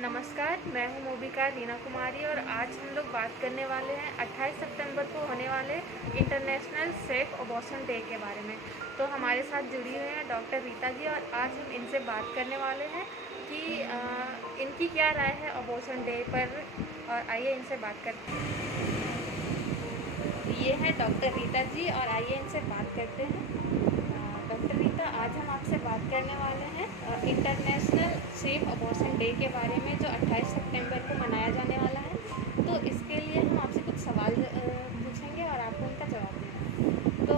नमस्कार, मैं हूँ मोबिका रीना कुमारी और आज हम लोग बात करने वाले हैं 28 सितंबर को होने वाले इंटरनेशनल सेफ अबॉर्शन डे के बारे में। तो हमारे साथ जुड़ी हुई हैं डॉक्टर रीता जी और आज हम इनसे बात करने वाले हैं कि इनकी क्या राय है अबॉर्शन डे पर। और आइए इनसे बात करते हैं। ये हैं डॉक्टर रीता जी और आइए इनसे बात करते हैं। डॉक्टर रीता, आज हम आपसे बात करने वाले हैं इंटरनेशनल सेफ अबॉर्शन डे के बारे में जो 28 सितंबर को मनाया जाने वाला है। तो इसके लिए हम आपसे कुछ सवाल पूछेंगे और आपको उनका जवाब देना। तो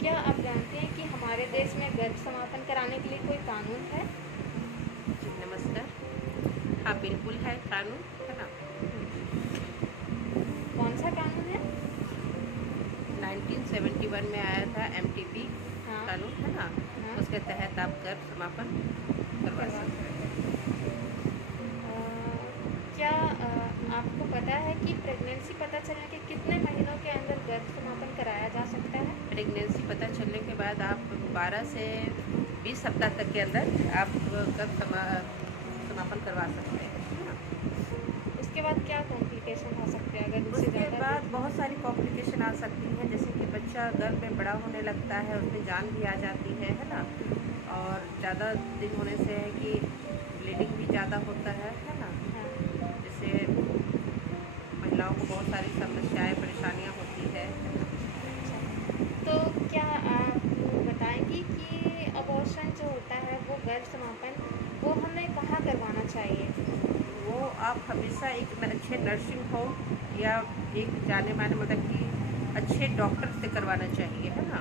क्या आप जानते हैं कि हमारे देश में गर्भ समापन कराने के लिए कोई कानून है? जी नमस्कार। हाँ बिल्कुल है कानून, है ना। कौन सा कानून है? 1971 में आया था MTP हाँ। कानून, है ना। हाँ। उसके तहत आप गर्भ समापन करवा सकते हैं। क्या आपको पता है कि प्रेगनेंसी पता चलने के कितने महीनों के अंदर गर्भ समापन कराया जा सकता है? प्रेगनेंसी पता चलने के बाद आप 12 से 20 सप्ताह तक के अंदर आप गर्भ समापन करवा सकते हैं, है ना। उसके बाद क्या कॉम्प्लिकेशन हो सकते हैं अगर उससे उसके ज़्यादा? बाद बहुत सारी कॉम्प्लिकेशन आ सकती हैं, जैसे कि बच्चा गर्भ में बड़ा होने लगता है, उसमें जान भी आ जाती है ना। और ज़्यादा दिन होने से है कि ब्लीडिंग भी ज़्यादा होता है ना। हाँ। जिससे महिलाओं को बहुत सारी समस्याएं परेशानियां होती है ना। अच्छा, तो क्या आप बताएंगी कि अबॉर्शन जो होता है वो गर्भ समापन वो हमें कहाँ करवाना चाहिए? वो आप हमेशा एक अच्छे नर्सिंग होम या एक जाने माने मतलब कि अच्छे डॉक्टर से करवाना चाहिए, है ना।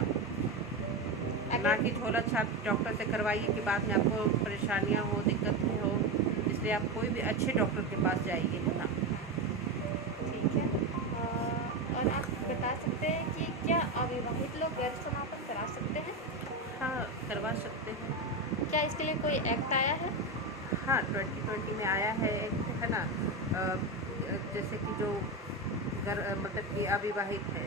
ना अगर कि झोला छाप डॉक्टर से करवाइए कि बाद में आपको परेशानियां हो, दिक्कतें हो। इसलिए आप कोई भी अच्छे डॉक्टर के पास जाइए, है ना। ठीक है। और आप बता सकते हैं कि क्या अविवाहित लोग गर्भ समापन करा सकते हैं? हाँ करवा सकते हैं। क्या इसके लिए कोई एक्ट आया है? हाँ 2020 में आया है एक, है ना। जैसे कि जो मतलब कि अविवाहित है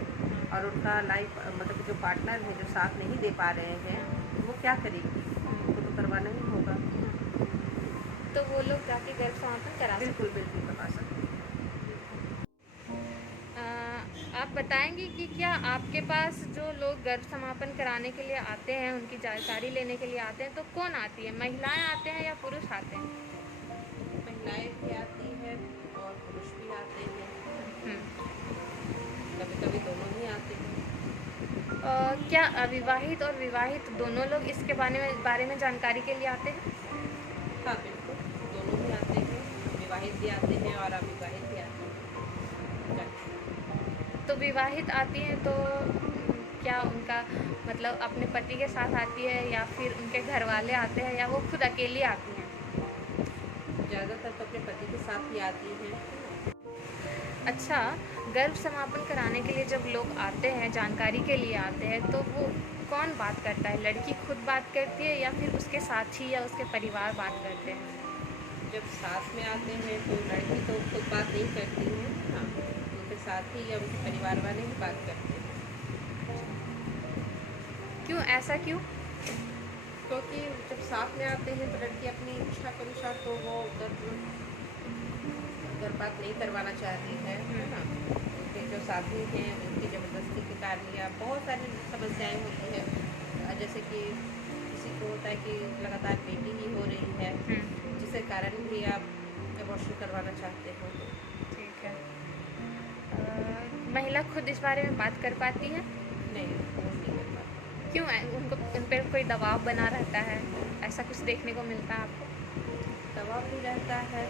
और उनका लाइफ मतलब कि जो पार्टनर है जो साथ नहीं दे पा रहे हैं, तो वो क्या करेगी, उनको तो करवाना ही होगा। तो वो लोग जाके गर्भ समापन करा सकते बिल्कुल बिल्कुल करवा सकते हैं। हैं। आप बताएंगे कि क्या आपके पास जो लोग गर्भ समापन कराने के लिए आते हैं उनकी जानकारी लेने के लिए आते हैं तो कौन आती है, महिलाएं आते हैं या पुरुष आते हैं? महिलाएं भी आती हैं और पुरुष भी आते हैं, हम्म। कभी कभी दोनों ही आते हैं। क्या अविवाहित और विवाहित दोनों लोग इसके बारे में जानकारी के लिए आते हैं? हाँ बिल्कुल, दोनों ही आते हैं, विवाहित भी आते हैं और अविवाहित भी आते हैं। तो विवाहित आती हैं तो क्या उनका मतलब अपने पति के साथ आती है या फिर उनके घर वाले आते हैं या वो खुद अकेली आती हैं? ज़्यादातर तो अपने पति के साथ ही आती हैं। अच्छा, गर्भ समापन कराने के लिए जब लोग आते हैं, जानकारी के लिए आते हैं, तो वो कौन बात करता है? लड़की खुद बात करती है या फिर उसके साथी या उसके परिवार बात करते हैं? जब साथ में आते हैं तो लड़की तो खुद बात नहीं करती है, हाँ उनके साथी या उनके परिवार वाले ही बात करते हैं। क्यों, ऐसा क्यों? क्योंकि जब साथ में आते हैं तो लड़की अपनी इच्छा के अनुसार तो वो गर्भपात नहीं करवाना चाहती है ना। उनके जो साथी हैं उनकी ज़बरदस्ती के कारण या बहुत सारी समस्याएं होती हैं, जैसे कि किसी को होता है कि लगातार बेटी ही हो रही है, जिसके कारण भी आप अबॉर्शन करवाना चाहते हो। ठीक है। महिला खुद इस बारे में बात कर पाती है? नहीं, वो नहीं कर पाते। क्यों उनको उन पर कोई दबाव बना रहता है, ऐसा कुछ देखने को मिलता है आपको? दबाव भी रहता है।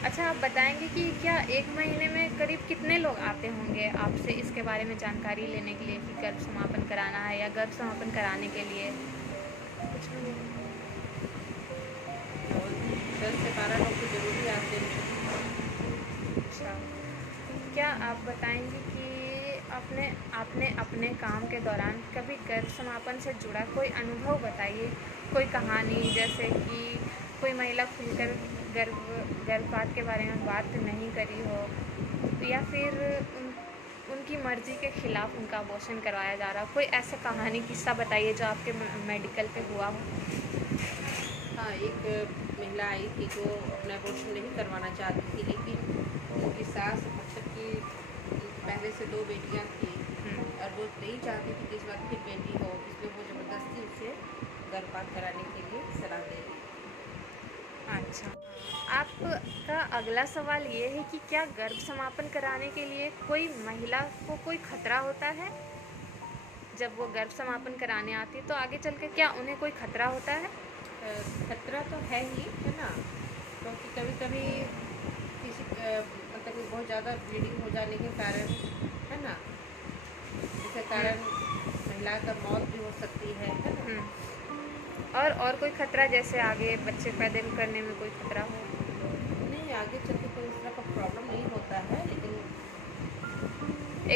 अच्छा, आप बताएंगे कि क्या एक महीने में करीब कितने लोग आते होंगे आपसे इसके बारे में जानकारी लेने के लिए कि गर्भ समापन कराना है या गर्भ समापन कराने के लिए? कुछ भी? और 10 से 12 लोग तो जरूर ही आते हैं। अच्छा, क्या आप बताएंगे कि आपने आपने अपने काम के दौरान कभी गर्भ समापन से जुड़ा कोई अनुभव बताइए, कोई कहानी, जैसे कि कोई महिला खुलकर गर्भपात के बारे में बात नहीं करी हो या फिर उनकी मर्जी के खिलाफ उनका अबॉर्शन करवाया जा रहा हो। कोई ऐसा कहानी किस्सा बताइए जो आपके मेडिकल पे हुआ हो। हाँ, एक महिला आई थी जो अपना अबॉर्शन नहीं करवाना चाहती थी, लेकिन उनकी सास मतलब कि पहले से 2 बेटियाँ थी और वो नहीं चाहती थी कि इस बार फिर बेटी हो, इसलिए वो ज़बरदस्ती उसे गर्भपात कराने के लिए सलाह दे रही थी। अच्छा, आपका अगला सवाल ये है कि क्या गर्भ समापन कराने के लिए कोई महिला को कोई खतरा होता है? जब वो गर्भ समापन कराने आती है तो आगे चल के क्या उन्हें कोई खतरा होता है? खतरा तो है ही, है ना? क्योंकि कभी-कभी किसी मतलब कि बहुत ज़्यादा ब्लीडिंग हो जाने के कारण, है ना? जिसके कारण महिला का मौत भी हो सकती है ना? और कोई खतरा, जैसे आगे बच्चे पैदा करने में कोई खतरा हो? नहीं, आगे चल के कोई इस तरह का प्रॉब्लम नहीं होता है, लेकिन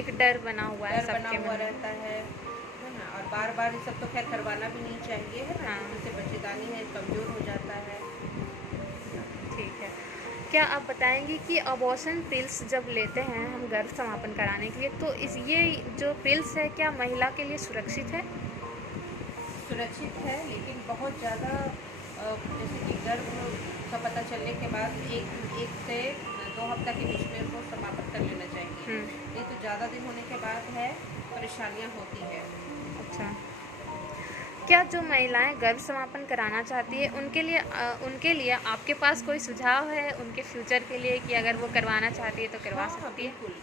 एक डर बना हुआ है डर बना सबके हुआ मन में। रहता है ना? और बार-बार ये सब तो खैर करवाना भी नहीं चाहिए, है ना? हाँ। जिससे बच्चेदानी है कमज़ोर हो जाता है। ठीक है। क्या आप बताएंगी कि अबॉर्शन पिल्स जब लेते हैं हम गर्भ समापन कराने के लिए, तो ये जो पिल्स है क्या महिला के लिए सुरक्षित है? सुरक्षित है, लेकिन बहुत ज़्यादा जैसे कि गर्भ का पता चलने के बाद एक से 2 हफ्ता के बीच में उसको समाप्त कर लेना चाहिए। ये तो ज़्यादा दिन होने के बाद है परेशानियाँ होती है। अच्छा, क्या जो महिलाएं गर्भ समापन कराना चाहती है उनके लिए आपके पास कोई सुझाव है उनके फ्यूचर के लिए, कि अगर वो करवाना चाहती है तो करवा हाँ, सकती है? बिल्कुल।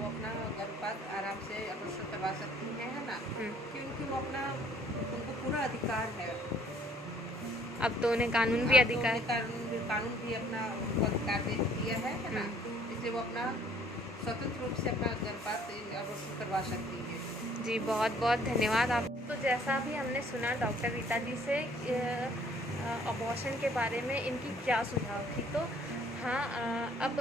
वो अपना गर्भपात आराम से अवश्य करवा सकती हैं, है ना? क्योंकि वो अपना उनको पूरा अधिकार है। अब तो उन्हें कानून भी अब तो अधिकार। उन्हें कानून भी अपना उनको अधिकार दे दिया है ना? इसलिए वो अपना स्वतंत्र रूप से अपना गर्भपात अवश्य करवा सकती है। जी, बहुत बहुत धन्यवाद आप। तो जैसा भी हमने सुना डॉक्टर रीता जी से अबॉर्शन के बारे में इनकी क्या सुझाव थी, तो हाँ, अब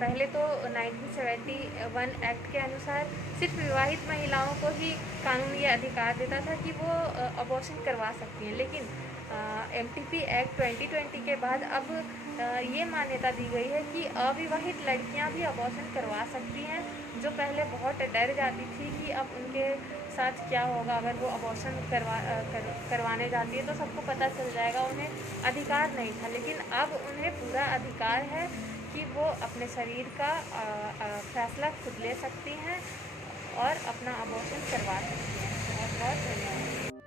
पहले तो 1971 एक्ट के अनुसार सिर्फ विवाहित महिलाओं को ही कानून ये अधिकार देता था कि वो अबॉर्शन करवा सकती हैं, लेकिन MTP एक्ट 2020 के बाद अब ये मान्यता दी गई है कि अविवाहित लड़कियां भी अबॉर्शन करवा सकती हैं, जो पहले बहुत डर जाती थी कि अब उनके साथ क्या होगा अगर वो अबॉर्शन करवाने जाती है तो सबको पता चल जाएगा। उन्हें अधिकार नहीं था, लेकिन अब उन्हें पूरा अधिकार है कि वो अपने शरीर का फैसला खुद ले सकती हैं और अपना अबॉर्शन करवा सकती हैं। बहुत बहुत धन्यवाद।